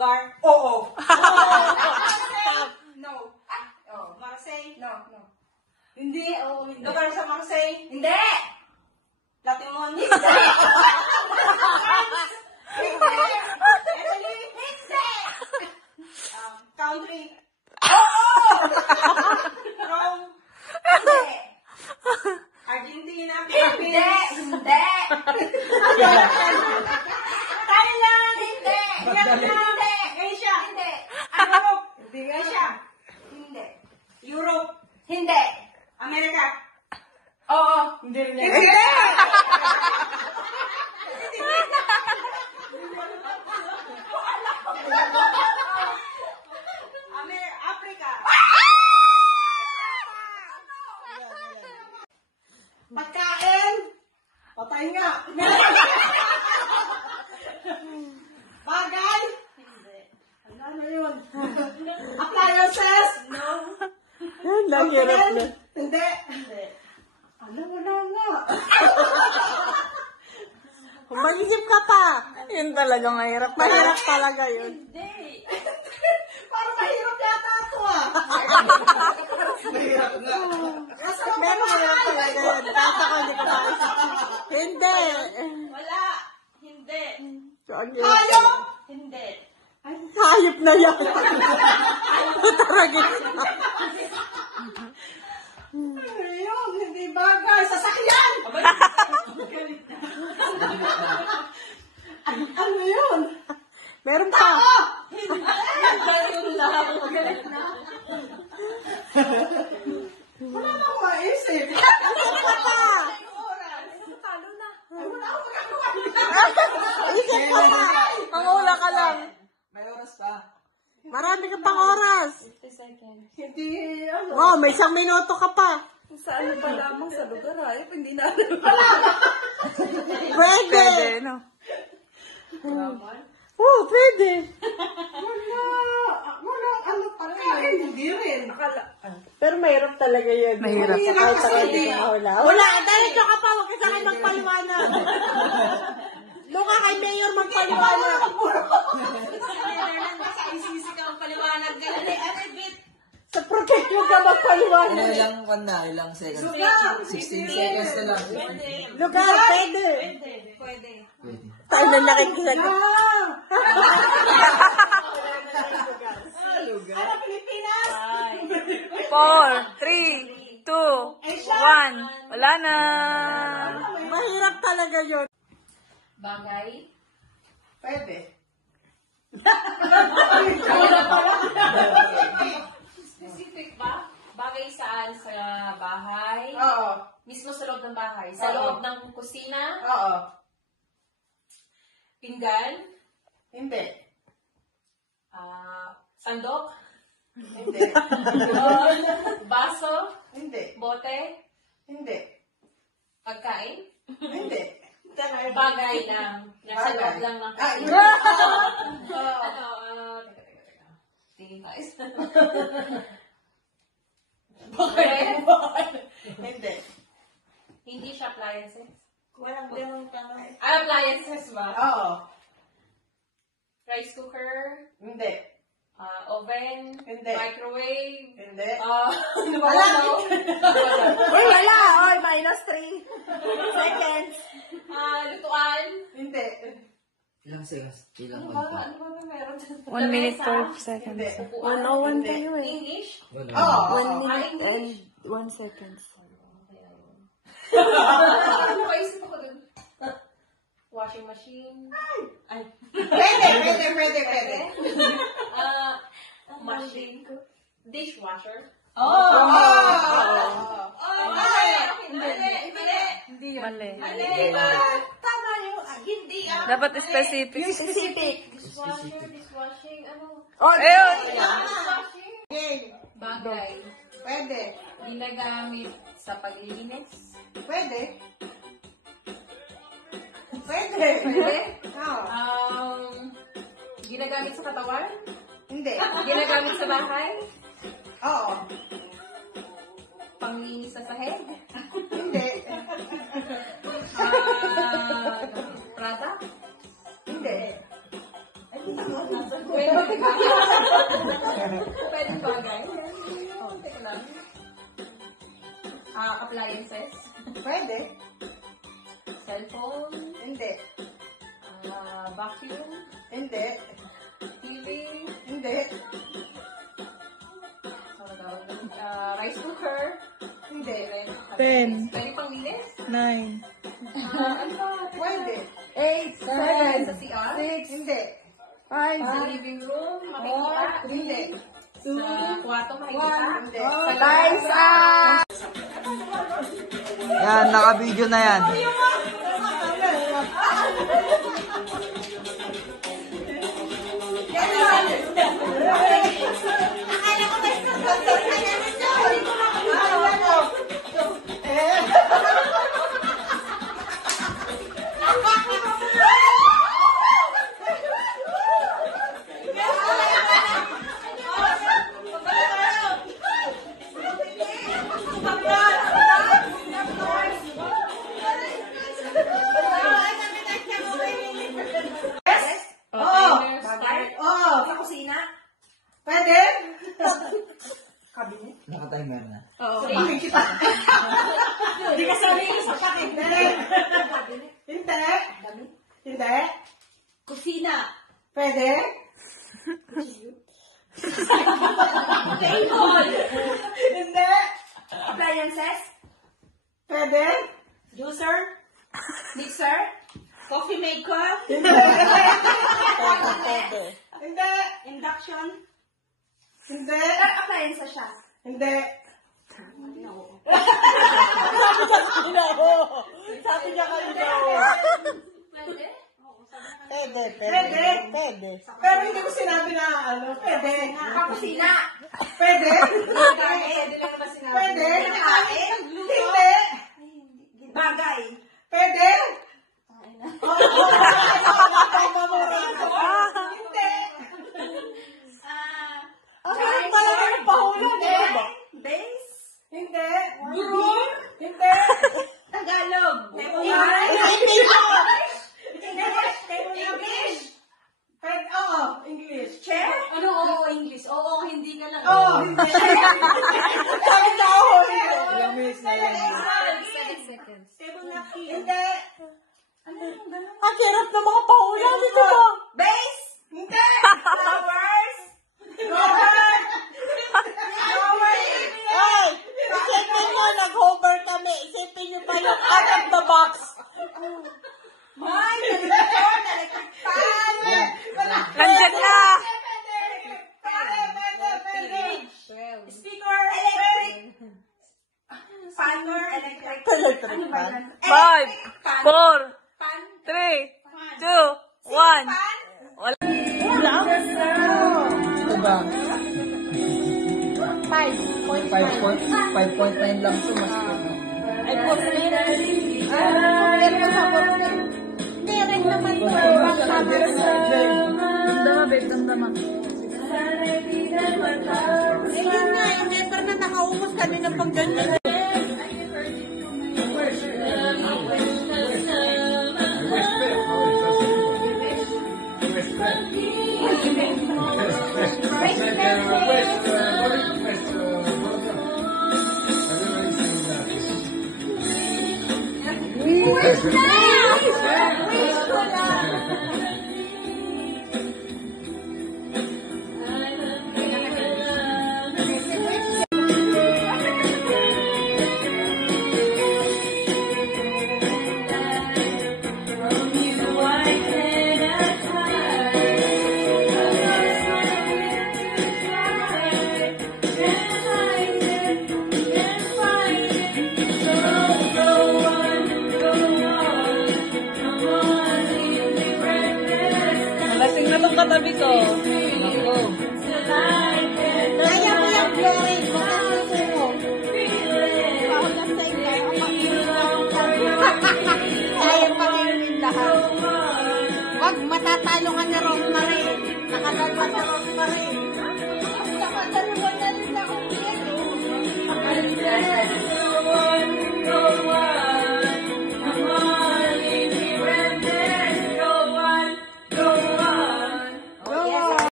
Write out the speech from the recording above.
lugar? Oo. No. Oh, Marseille? No, no. Hindi, oo, hindi. Lugar sa Marseille? Hindi! Latimon? Hindi! Italy? Hindi! Country? Rome? Hindi! Argentina? Philippines? Hindi! Thailand? Hindi! Hindi! Asia? Hindi! Europe? Hindi nga. Asia? Hindi. Europe? Hindi. Amerika? Oo. Hindi rin. Hindi! Africa? Pagkain. Patay nga. Bagay. Hindi. Ano yun? Appliances. No? Nangyarap na. Hindi. Hindi. Ano wala nga. Mag-isip ka pa. Yun talaga mahirap. Mahirap talaga yun. Hindi. Parang mahirap yata ako ah. Meron mahirap talaga yun. Kahit ako hindi ko maisip. Hindi. Wala. Hindi. So, ang hirap Hayop. talaga. Hindi. Hayop na yan. Taragin. Ano yun? Hindi bagay. Sasakyan. Ano yun? Meron pa. Galit na. Wala na akong maisip. Isip ka pa. Talo na. Ay, wala akong magagawa. Isip ka pa. Mangula ka lang. May oras pa. Marami ka pang oras. 50 seconds. Hindi, ano. Oh, may 1 minuto ka pa. Sa ano pa lamang sa lugar ha? Hindi na Pwede. no? Oh, pwede. Wala, ano pagkain. Hindi rin. Pero mahirap talaga yun. Mahirap. Kahit ako hindi ko mahula. Wala, dahil ka pa. Huwag ka sa akin magpaliwanag. Doon ka kay Mayor magpaliwanag. Nasa ICC ka ang paliwanag. Ano, bit? Sa protect mo ka magpaliwanag. Ilang seconds? 16 seconds na lang. Lugar, pwede. Pwede. Tayo na nakikisagot. Ano, Pilipinas? 4, 3, 2, 1. Wala na. Mahirap talaga yun. Bagay? Pwede. Specific ba? Bagay saan? Sa bahay? Oo. Mismo sa loob ng bahay? Sa Oo. loob ng kusina? Oo. Pinggan? Hindi. Sandok? Hindi. Baso? Hindi. Bote? Hindi. Pagkain? Hindi. Bagay lang. Nasa loob lang ng kusina. Teka. Tingin tayo. Hindi. Hindi siya appliances. Walang ganun tanong. Appliances ba? Oo. Rice cooker? Hindi. Oven? Hindi. Microwave? Hindi. Wala. Uy, wala. Oy, -3 seconds. Lutuan? Hindi. Ilang seconds? Ilang Ano pa? ba meron dyan? 1 minute Lamesa? 12 seconds. Hindi. 101 kayo eh. English? Wala. Oo. 1 minute and 1 seconds. Ano ba isip ako dun? Washing machine? Ay. Pwede. Machine? Dishwasher? Hindi Mali. Tama yung hindi. Dapat specific. Dishwashing, ano? Ayun! Dishwashing? Bagay. Pwede. Ginagamit sa paglilinis? Pwede. Pwede? Oo. Ginagamit sa katawan? Hindi. Ginagamit sa bahay? Oo. Panglinis sa sahig? Hindi. Prada? Hindi. Pwede appliances? Pwede. Cellphone? Hindi. Vacuum? Hindi. TV? Hindi. Rice cooker? Hindi. 10, Pwede pang linis? 9, Ano ba? Pwede. 8, 7, sa CR? Hindi. Sa living room? Makikita? Hindi. Sa kwarto makikita? Hindi. Guys, Yan, naka-video na yan. Oo. Sa kusina? Pwede. Naka-timer na. Makikita. Hindi ka sabihin sa pakin. Hindi. Hindi. Kusina. Pwede. Hindi. Appliances? Pwede. Juicer? Mixer? Coffee maker? Hindi. Induction? Hindi. Appliances siya. Hindi. Sabi niya kanina. Pwede? Pwede. Pero hindi ko sinabi na ano. Pwede. Kakusina? Pwede. Pwede lang naman sinabi. Pwede. Nakain? Hindi. Bagay? Pwede. Hindi. Ang pala ka ng pahulan, eh. Base? Hindi. Broom. Hindi. Tagalog? Isipin mo. English? Pwede. Oo. English. Chair? Ano oo English? Oo, hindi ka lang. Oo. Hindi. Sabi na ako. Ilang minutes na yan. 7 seconds. Table napkin. Hindi. Ang hirap ng mga pahulan dito ba? Base? Hindi. Flowers? Robert. Ay! Isipin nyo, nag-hover kami. Isipin nyo pa yung out of the box. May, television, electric fan. Nandyan na! Speaker, electric. Fanner, electric. Electric Ano ba fan. yan? 5, 4, Fan? 3, 2, 1. Fan? Ito ba? 5.9 lang ito. Mas Ay, po, meron sa bote. Meron naman po. Damdama, babe, damdama. Eh, yun nga, yung member na nakaubos kami ng pagganyan. Lasing na itong katabi ko. Kaya mo yung Joy. Bakit mo? Ako lang sa inyo. Ang mag-iwin lang. Kaya mag-iwin lahat. Wag matatalo ka na Rosemary. Nakalalwa sa Rosemary.